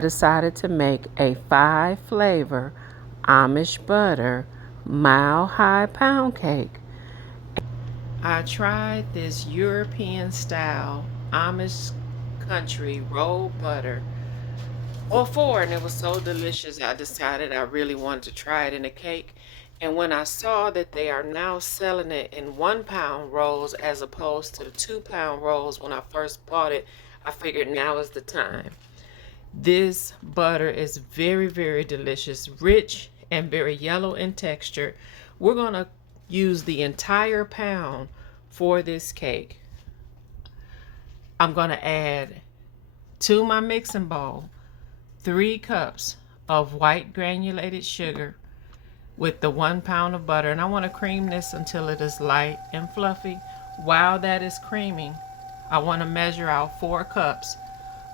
Decided to make a 5 flavor Amish butter mile high pound cake. I tried this European style Amish country rolled butter before, and it was so delicious. I decided I really wanted to try it in a cake. And when I saw that they are now selling it in 1 pound rolls as opposed to the 2 pound rolls when I first bought it, I figured now is the time. This butter is very, very delicious, rich, and very yellow in texture. We're going to use the entire pound for this cake. I'm going to add to my mixing bowl 3 cups of white granulated sugar with the 1 pound of butter. And I want to cream this until it is light and fluffy. While that is creaming, I want to measure out 4 cups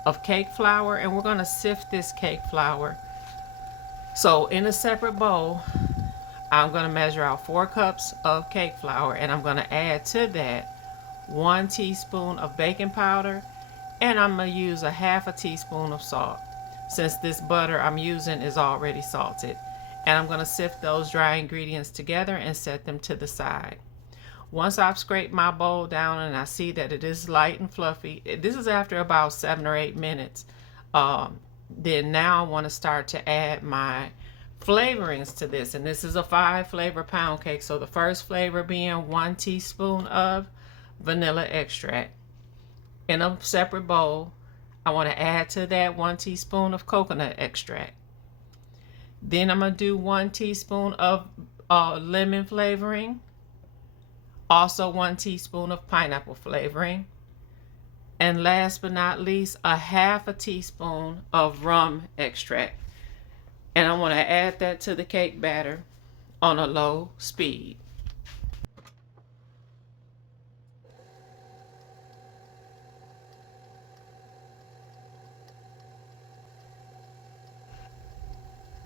of cake flour, and we're going to sift this cake flour. So in a separate bowl, I'm going to measure out 4 cups of cake flour, and I'm going to add to that 1 teaspoon of baking powder, and I'm going to use a half a teaspoon of salt, since this butter I'm using is already salted. And I'm going to sift those dry ingredients together and set them to the side. Once I've scraped my bowl down and I see that it is light and fluffy, this is after about 7 or 8 minutes, then now I want to start to add my flavorings to this. And this is a 5 flavor pound cake. So the first flavor being 1 teaspoon of vanilla extract. In a separate bowl, I want to add to that 1 teaspoon of coconut extract. Then I'm going to do 1 teaspoon of lemon flavoring. Also 1 teaspoon of pineapple flavoring. And last but not least, a half a teaspoon of rum extract. And I want to add that to the cake batter on a low speed.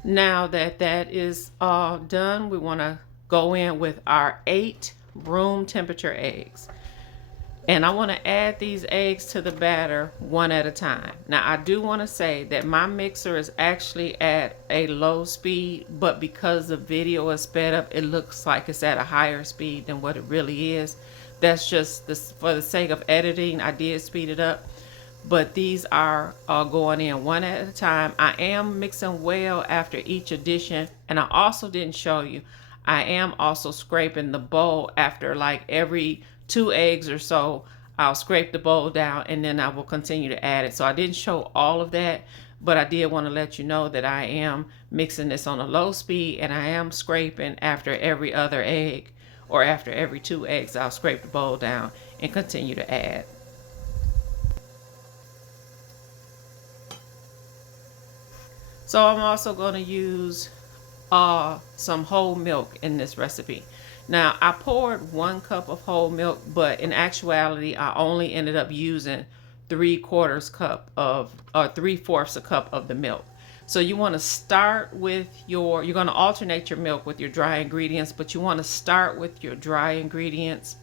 Now that that is all done, we want to go in with our 8 room temperature eggs. And I want to add these eggs to the batter one at a time. Now I do want to say that my mixer is actually at a low speed, but because the video is sped up, it looks like it's at a higher speed than what it really is. That's just this, for the sake of editing, I did speed it up. But these are going in one at a time. I am mixing well after each addition, and I also didn't show you, I am also scraping the bowl after like every 2 eggs or so. I'll scrape the bowl down and then I will continue to add it. So I didn't show all of that, but I did want to let you know that I am mixing this on a low speed, and I am scraping after every other egg, or after every 2 eggs. I'll scrape the bowl down and continue to add. So I'm also going to use some whole milk in this recipe. Now I poured 1 cup of whole milk, but in actuality I only ended up using 3/4 cup of, or 3/4 a cup of the milk. So you want to start with you're going to alternate your milk with your dry ingredients, but you want to start with your dry ingredients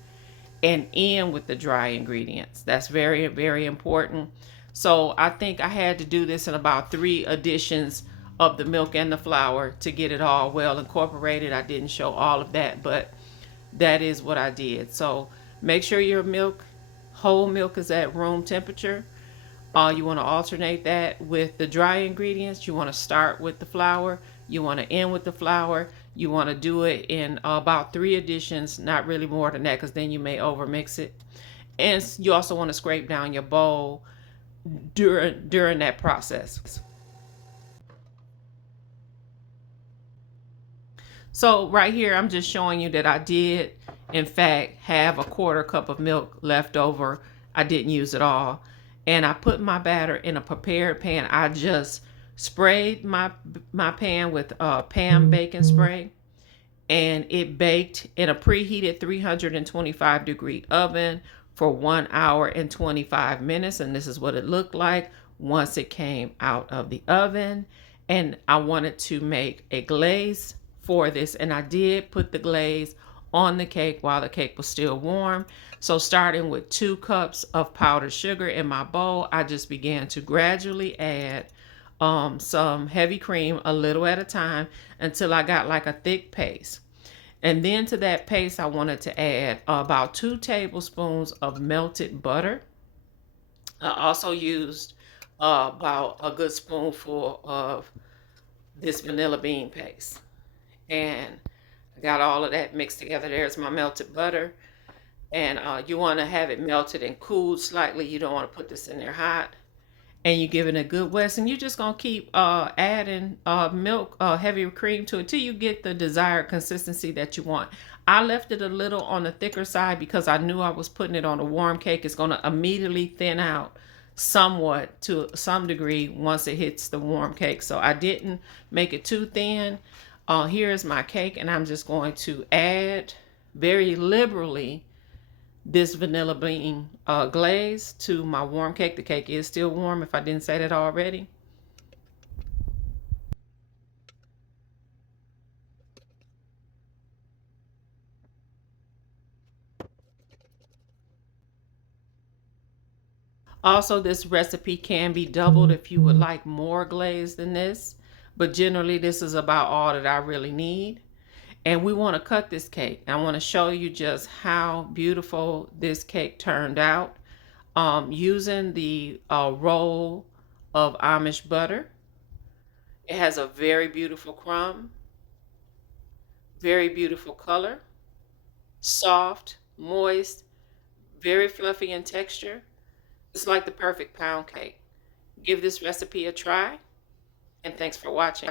and end with the dry ingredients. That's very, very important. So I think I had to do this in about 3 additions of the milk and the flour to get it all well incorporated. I didn't show all of that, but that is what I did. So make sure your milk, whole milk, is at room temperature. You want to alternate that with the dry ingredients. You want to start with the flour. You want to end with the flour. You want to do it in about 3 additions, not really more than that, because then you may overmix it. And you also want to scrape down your bowl during that process. So right here, I'm just showing you that I did, in fact, have a 1/4 cup of milk left over. I didn't use it all. And I put my batter in a prepared pan. I just sprayed my pan with pan baking spray, and it baked in a preheated 325-degree oven for 1 hour and 25 minutes. And this is what it looked like once it came out of the oven. And I wanted to make a glaze for this, and I did put the glaze on the cake while the cake was still warm. So starting with 2 cups of powdered sugar in my bowl, I just began to gradually add some heavy cream a little at a time until I got like a thick paste. And then to that paste, I wanted to add about 2 tablespoons of melted butter. I also used about a good spoonful of this vanilla bean paste. And I got all of that mixed together. There's my melted butter. And you want to have it melted and cooled slightly. You don't want to put this in there hot. And you give it a good whisk, and you're just gonna keep adding milk, heavy cream to it till you get the desired consistency that you want. I left it a little on the thicker side because I knew I was putting it on a warm cake. It's gonna immediately thin out somewhat to some degree once it hits the warm cake. So I didn't make it too thin. Here's my cake, and I'm just going to add very liberally this vanilla bean glaze to my warm cake. The cake is still warm if I didn't say that already. Also, this recipe can be doubled if you would like more glaze than this, but generally this is about all that I really need. And we want to cut this cake. I want to show you just how beautiful this cake turned out using the roll of Amish butter. It has a very beautiful crumb, very beautiful color, soft, moist, very fluffy in texture. It's like the perfect pound cake. Give this recipe a try, and thanks for watching.